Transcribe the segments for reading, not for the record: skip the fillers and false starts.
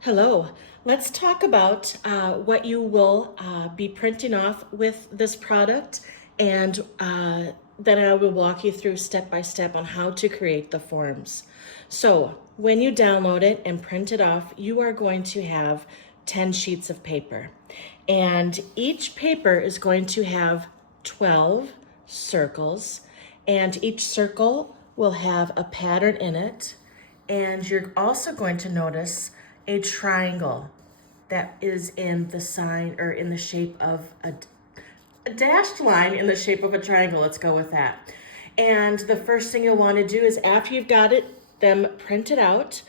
Hello, let's talk about what you will be printing off with this product, and then I will walk you through step by step on how to create the forms. So when you download it and print it off, you are going to have 10 sheets of paper, and each paper is going to have 12 circles, and each circle will have a pattern in it. And you're also going to notice a triangle that is in the sign or in the shape of a dashed line in the shape of a triangle. Let's go with that. And the first thing you'll want to do is, after you've got them printed out,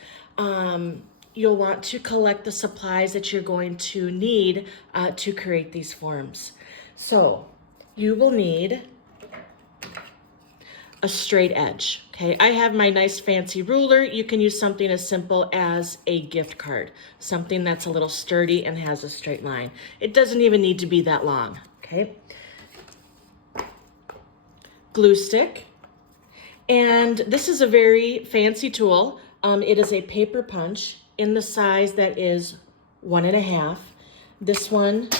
you'll want to collect the supplies that you're going to need to create these forms. So you will need a straight edge, okay? I have my nice fancy ruler. You can use something as simple as a gift card, something that's a little sturdy and has a straight line. It doesn't even need to be that long, okay? Glue stick, and this is a very fancy tool. It is a paper punch in the size that is 1.5. This one,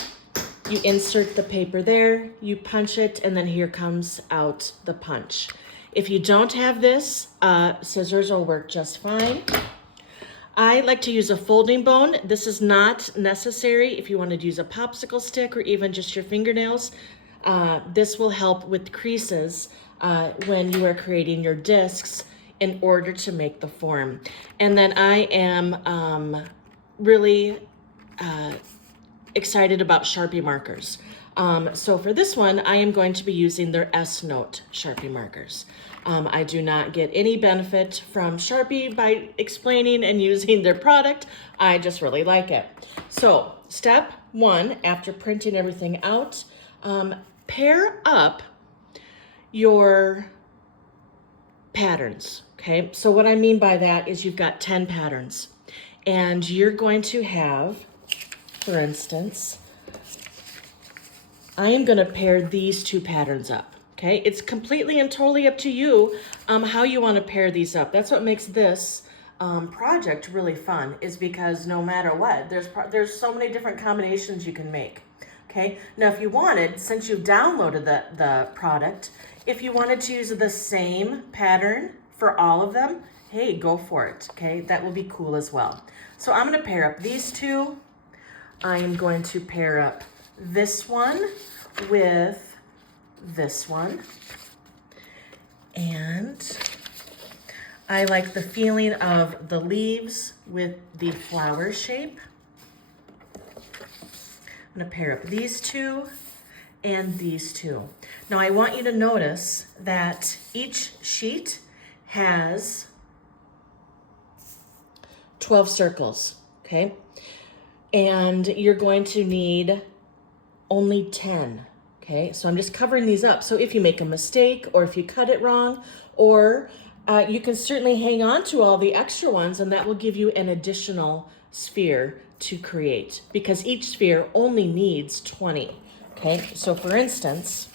you insert the paper there, you punch it, and then here comes out the punch. If you don't have this, scissors will work just fine. I like to use a folding bone. This is not necessary if you wanted to use a popsicle stick or even just your fingernails. This will help with creases when you are creating your discs in order to make the form. And then I am really excited about Sharpie markers. So for this one, I am going to be using their S-Note Sharpie markers. I do not get any benefit from Sharpie by explaining and using their product. I just really like it. So step one, after printing everything out, pair up your patterns, okay? So what I mean by that is you've got 10 patterns, and you're going to have, for instance, I am going to pair these two patterns up, okay? It's completely and totally up to you how you want to pair these up. That's what makes this project really fun, is because no matter what, there's so many different combinations you can make, okay? Now, if you wanted, since you've downloaded the product, if you wanted to use the same pattern for all of them, hey, go for it, okay? That will be cool as well. So I'm going to pair up these two. I am going to pair up this one with this one. And I like the feeling of the leaves with the flower shape. I'm going to pair up these two and these two. Now I want you to notice that each sheet has 12 circles, okay? And you're going to need only 10, okay? So I'm just covering these up. So if you make a mistake, or if you cut it wrong, or you can certainly hang on to all the extra ones, and that will give you an additional sphere to create, because each sphere only needs 20, okay? So for instance,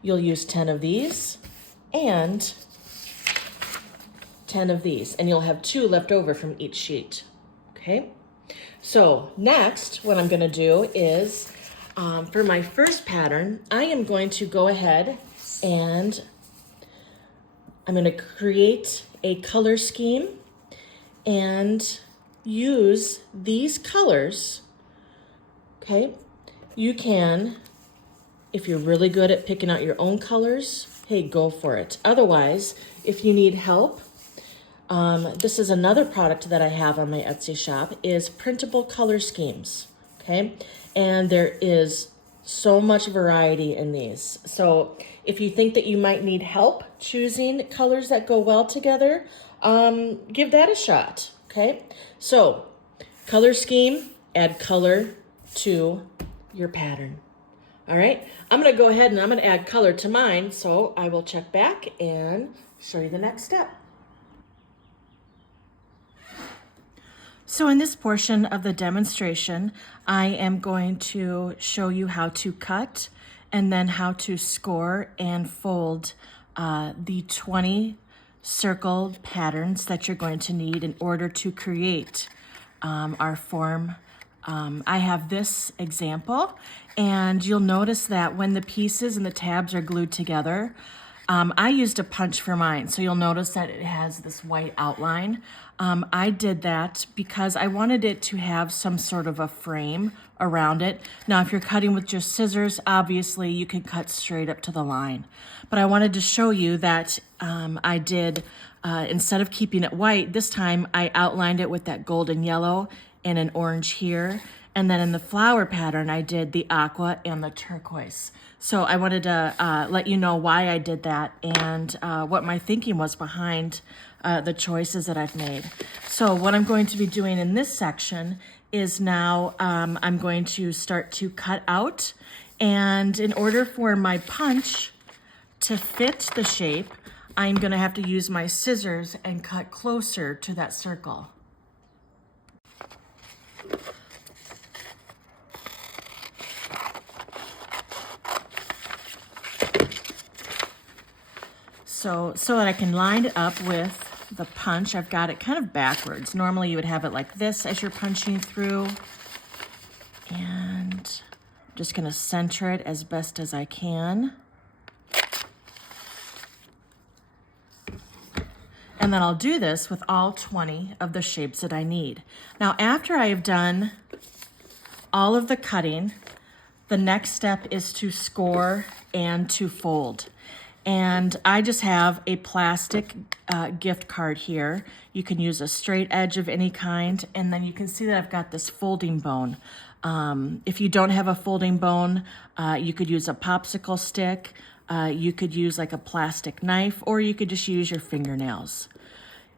you'll use 10 of these and 10 of these, and you'll have 2 left over from each sheet, okay? So next, what I'm gonna do is, for my first pattern, I am going to go ahead and I'm gonna create a color scheme and use these colors, okay? You can, if you're really good at picking out your own colors, hey, go for it. Otherwise, if you need help, this is another product that I have on my Etsy shop, is printable color schemes, okay? And there is so much variety in these. So if you think that you might need help choosing colors that go well together, give that a shot, okay? So color scheme, add color to your pattern. All right, I'm gonna go ahead and I'm gonna add color to mine, so I will check back and show you the next step. So in this portion of the demonstration, I am going to show you how to cut and then how to score and fold the 20 circle patterns that you're going to need in order to create our form. I have this example, and you'll notice that when the pieces and the tabs are glued together, I used a punch for mine, so you'll notice that it has this white outline. I did that because I wanted it to have some sort of a frame around it. Now, if you're cutting with just scissors, obviously you can cut straight up to the line. But I wanted to show you that I did, instead of keeping it white, this time I outlined it with that golden yellow and an orange here. And then in the flower pattern, I did the aqua and the turquoise. So I wanted to let you know why I did that and what my thinking was behind the choices that I've made. So what I'm going to be doing in this section is now I'm going to start to cut out. And in order for my punch to fit the shape, I'm gonna have to use my scissors and cut closer to that circle. So that I can line it up with the punch, I've got it kind of backwards. Normally you would have it like this as you're punching through. And I'm just gonna center it as best as I can. And then I'll do this with all 20 of the shapes that I need. Now, after I have done all of the cutting, the next step is to score and to fold. And I just have a plastic gift card here. You can use a straight edge of any kind, and then you can see that I've got this folding bone. If you don't have a folding bone, you could use a popsicle stick, you could use like a plastic knife, or you could just use your fingernails.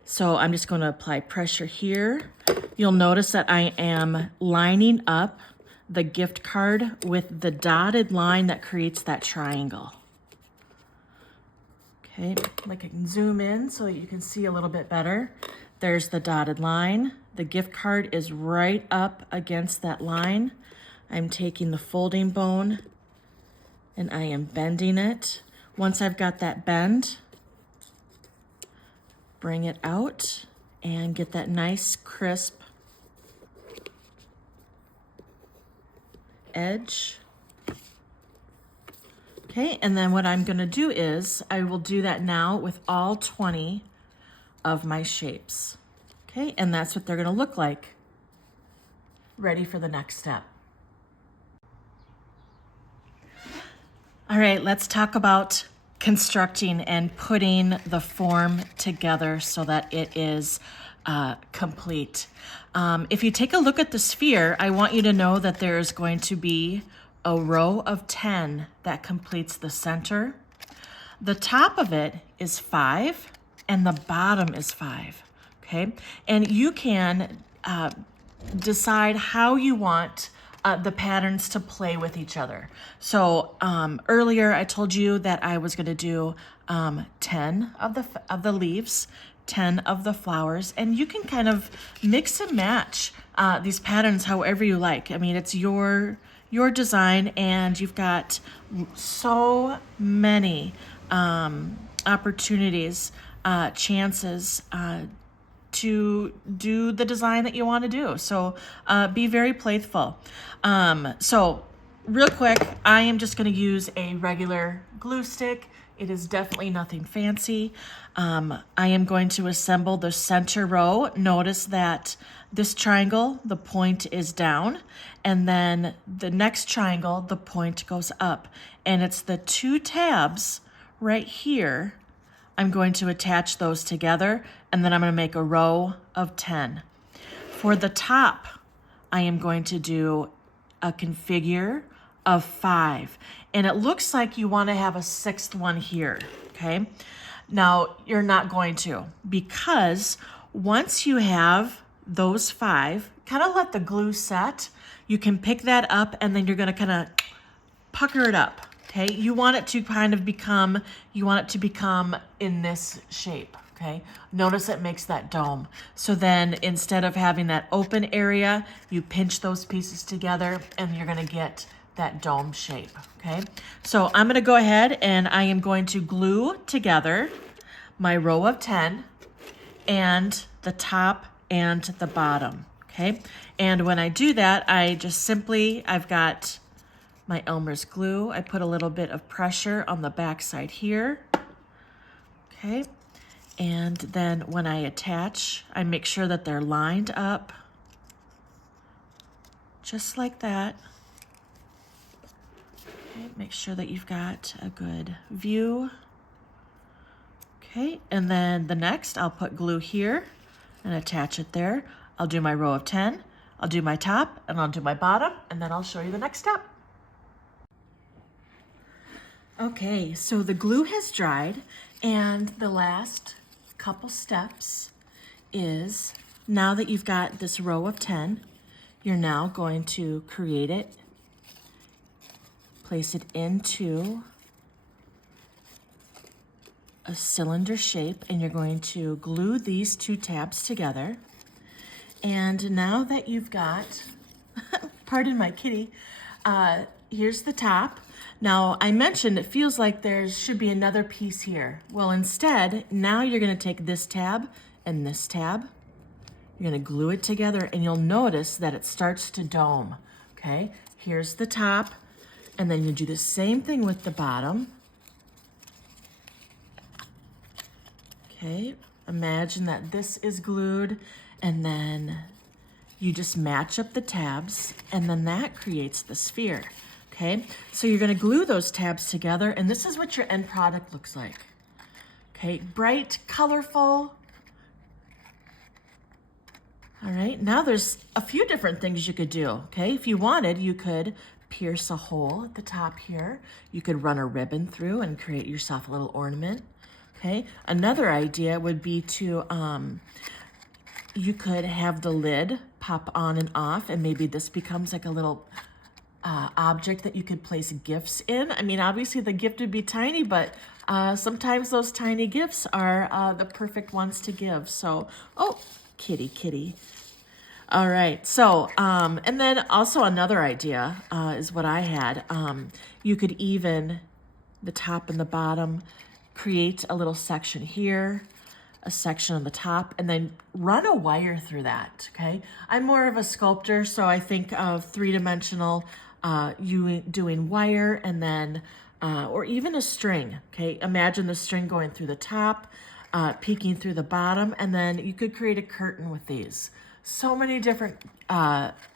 So I'm just going to apply pressure here. You'll notice that I am lining up the gift card with the dotted line that creates that triangle. Okay, like I can zoom in so that you can see a little bit better. There's the dotted line. The gift card is right up against that line. I'm taking the folding bone and I am bending it. Once I've got that bend, bring it out and get that nice crisp edge. Okay, and then what I'm gonna do is I will do that now with all 20 of my shapes. Okay, and that's what they're gonna look like. Ready for the next step. All right, let's talk about constructing and putting the form together so that it is complete. If you take a look at the sphere, I want you to know that there is going to be a row of 10 that completes the center. The top of it is 5 and the bottom is 5, okay? And you can decide how you want the patterns to play with each other. So earlier I told you that I was gonna do 10 of the leaves, 10 of the flowers, and you can kind of mix and match these patterns however you like. I mean, it's your design, and you've got so many opportunities, chances to do the design that you want to do. So be very playful. So real quick, I am just going to use a regular glue stick. It is definitely nothing fancy. I am going to assemble the center row. Notice that this triangle, the point is down, and then the next triangle, the point goes up. And it's the 2 tabs right here. I'm going to attach those together, and then I'm going to make a row of 10. For the top, I am going to do a configure of 5. And it looks like you want to have a 6th one here, okay? Now, you're not going to, because once you have those 5, kind of let the glue set. You can pick that up, and then you're going to kind of pucker it up, okay? You want it to kind of become, in this shape, okay? Notice it makes that dome. So then instead of having that open area, you pinch those pieces together, and you're going to get that dome shape, okay? So I'm going to go ahead and I am going to glue together my row of 10 and the top and the bottom, okay? And when I do that, I just simply, I've got my Elmer's glue. I put a little bit of pressure on the back side here, okay? And then when I attach, I make sure that they're lined up, just like that. Okay, make sure that you've got a good view. Okay, and then the next, I'll put glue here and attach it there. I'll do my row of 10, I'll do my top, and I'll do my bottom, and then I'll show you the next step. Okay, so the glue has dried, and the last couple steps is, now that you've got this row of 10, you're now going to create it, place it into a cylinder shape, and you're going to glue these two tabs together. And now that you've got, pardon my kitty, here's the top. Now, I mentioned it feels like there should be another piece here. Well, instead, now you're gonna take this tab and this tab, you're gonna glue it together, and you'll notice that it starts to dome, okay? Here's the top, and then you do the same thing with the bottom. Okay, imagine that this is glued, and then you just match up the tabs, and then that creates the sphere. Okay, so you're gonna glue those tabs together, and this is what your end product looks like. Okay, bright, colorful. All right, now there's a few different things you could do, okay? If you wanted, you could pierce a hole at the top here. You could run a ribbon through and create yourself a little ornament, okay? Another idea would be to, you could have the lid pop on and off, and maybe this becomes like a little object that you could place gifts in. I mean, obviously the gift would be tiny, but sometimes those tiny gifts are the perfect ones to give. So, oh, kitty, kitty. All right, so, and then also another idea is what I had. You could even, the top and the bottom, create a little section here, a section on the top, and then run a wire through that, okay? I'm more of a sculptor, so I think of three-dimensional, you doing wire, and then, or even a string, okay? Imagine the string going through the top, peeking through the bottom, and then you could create a curtain with these. So many different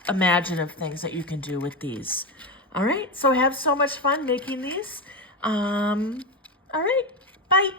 imaginative things that you can do with these. All right, so have so much fun making these. All right, bye.